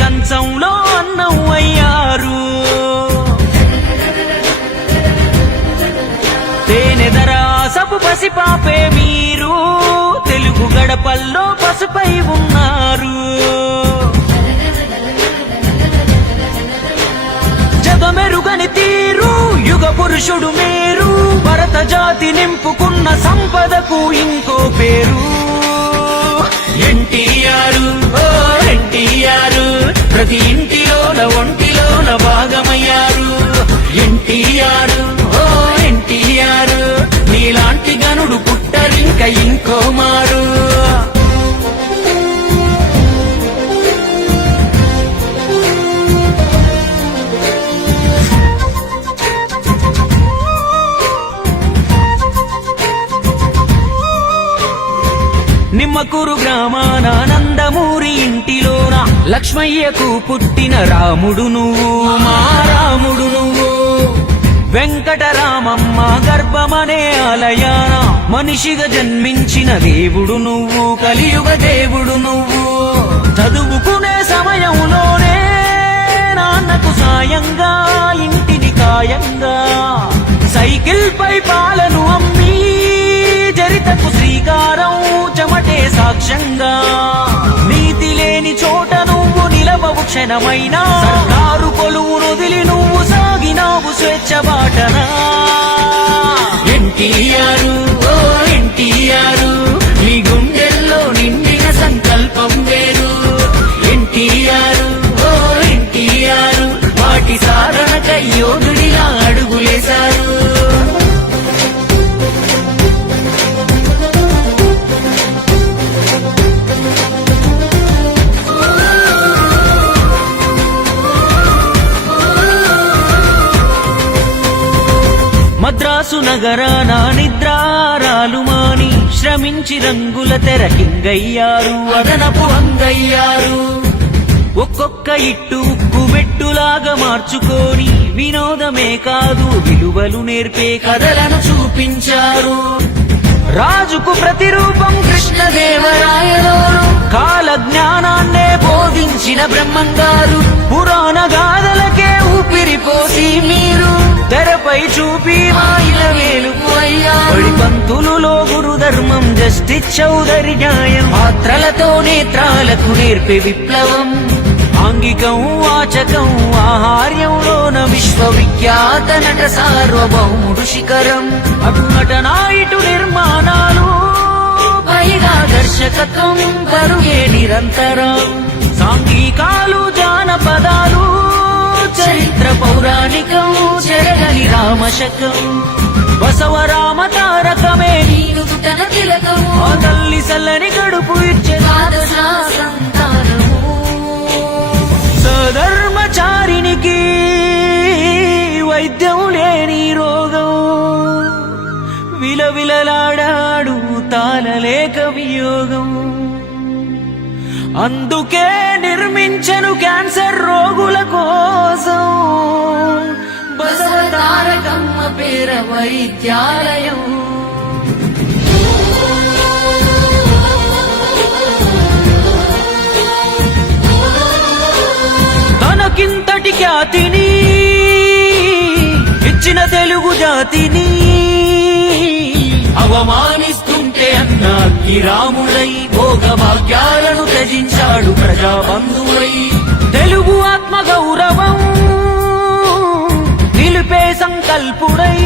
కంచంలో అన్నం అయ్యారు. తేనెదరాసపు పసిపాపే మీరు, తెలుగు గడపల్లో పసుపై ఉన్నారు. జగమెరుగని తీరు యుగ పురుషుడు మీరు, భరత జాతి నింపుకున్న సంపదకు ఇంకో పేరు. ఎన్టీఆర్, ఓ ఎన్టీఆర్, ప్రతి ఇంటిలోన ఒంటిలోన భాగమయ్యారు. ఎన్టీఆర్, ఓ ఎన్టీఆర్, నీలాంటి గనుడు పుట్టరింక ఇంకో మారు. నిమ్మకూరు గ్రామాన నందమూరి ఇంటిలోన లక్ష్మయ్యకు పుట్టిన రాముడు నువ్వు, మా రాముడు నువ్వు. వెంకటరామమ్మ గర్భమనే ఆలయాన మనిషిగా జన్మించిన దేవుడు నువ్వు, కలియుగ దేవుడు నువ్వు. చదువుకునే సమయంలోనే నాన్నకు సాయంగా ఇంటిని కాయంగా సైకిల్ పై పాలను అమ్మి చరితకు శ్రీకారం చెమటే సాక్ష్యంగా. నీతి లేని చోట నువ్వు నిలవవు క్షణమైనా, సర్కారు కొలువు వదిలి నువ్వు సాగినావు స్వేచ్ఛ బాటనా. ఎన్టీఆర్, ఓ ఎన్టీఆర్, నీ గుండెల్లో నిండిన సంకల్పం వేరు. ఎన్టీఆర్, ఓ ఎన్టీఆర్, వాటి సాధనకై యోధుడిలా అడుగులేశారు. మద్రాసు నగరాన నిద్రారాలు మాని శ్రమించి రంగుల తెరకింగయ్యారు, అదనపు అంగయ్యారు. ఒక్కొక్క ఇట్టు ఉక్కు మెట్టులాగా మార్చుకొని వినోదమే కాదు విలువలు నేర్పే కథలను చూపించారు. రాజుకు ప్రతిరూపం కృష్ణదేవరాయలోను, కాల జ్ఞానాన్నే బోధించిన బ్రహ్మంగారు. పురాణ గాథలకే ఊపిరిపోసి మీరు తెరపై చూపి మాయిల వేలుకు అయ్యారు. పంతులులో గురుధర్మం, జస్టిస్ చౌదరి న్యాయం, పాత్రలతో నేత్రాలకు నేర్పే విప్లవం. ఆంగికం వాచకం ఆహార్యంలోన విశ్వవిఖ్యాత నట సార్వభౌముడు శిఖరం. అటునటనా ఇటు నిర్మాణాలు పైగా దర్శకత్వం కరుగే నిరంతరం. సాంఘికాలు జానపదాలు చరిత్ర పౌరాణికం చెరగని రామశకం. బసవరామ తారకమే నీనుతన తిలకము, ఆ తల్లి సల్లని గడుపు ఇచ్చే సంతానము. సధర్మచారినికి వైద్యం లేని రోగం, విలవిలలాడాడు తాళలేక వియోగం. అందుకే నిర్మించను క్యాన్సర్ రోగుల కోసం బసవ తారకమ్మ పేర వైద్యాలయం. తనకింతటి ఖ్యాతిని ఇచ్చిన తెలుగు జాతిని అవమానిస్తుంటే అన్నాకి రాముడై భోగ భాగ్యాలను త్యజించాడు ప్రజాబంధువై. తెలుగు ఆత్మ గౌరవం నిలిపే సంకల్పుడై,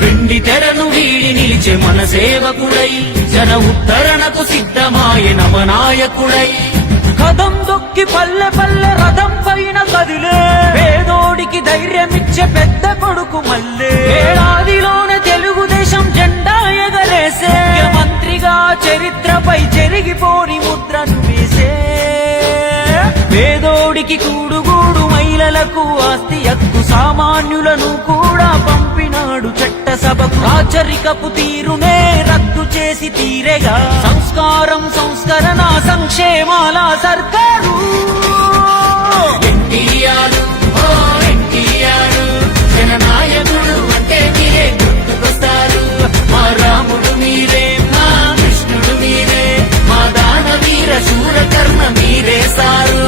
వెండి తెరను వీడి నిలిచే మన సేవకుడై, జన ఉద్ధరణకు సిద్ధమాయ నవనాయకుడై. కదం దొక్కి పల్లె పల్లె రథం పైన కదిలే పేదోడికి ధైర్యమిచ్చే పెద్ద కొడుకు మల్లే. ఏడాదిలోనే తెలుగుదేశం జెండా ఎగరేసే మంత్రిగా చరిత్రపై చెరిగిపోని ముద్రను వేసే. పేదోడికి కూడుగూడు, మహిళలకు ఆస్తి హక్కు, సామాన్యులను కూడా పంపినాడు చట్టసభకు. రాచరికపు తీరునే రద్దు చేసి తీరేగా సంస్కారం సంస్కరణ సంక్షేమాల సర్కారు. ఎన్టీఆర్, ఓ ఎన్టీఆర్, జననాయకుడు అంటే మీరే గుర్తుకొస్తారు. మా రాముడు మీరే, మా కృష్ణుడు మీరే, మా దానవీర శూర కర్ణ మీరే సారు